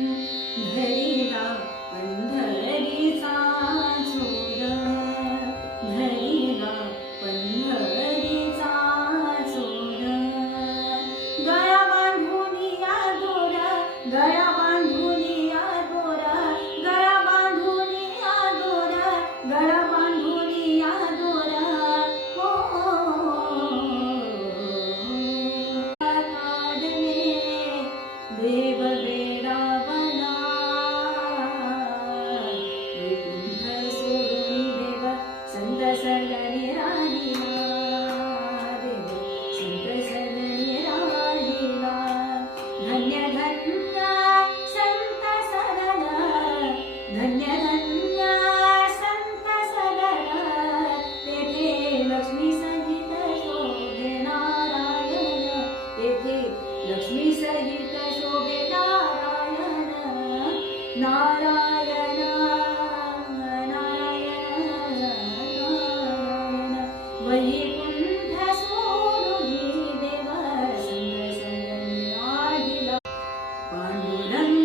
धरिला पंढरीचा जोर, धरिला पंढरीचा जोर. गळा बांधुनिया दोरा, गळा बांधुनिया दोरा, गळा बांधुनिया दोरा, गळा बांधुनिया दोरा. हो काढले देव वेडावला, वैकुंठ सोडून देव संत सगळी राहिला, देव संत सगळी राहिला. धन्य धन्य संत सगळा, धन्य धन्य संत सगळा. तेथे लक्ष्मी सहित शोभे नारायण, तेथे लक्ष्मी सहित शोभे नारायण. नारायण नारायण नारायण. वैकुंठ सोडून देव संत सगळी राहिला. पांडुरंग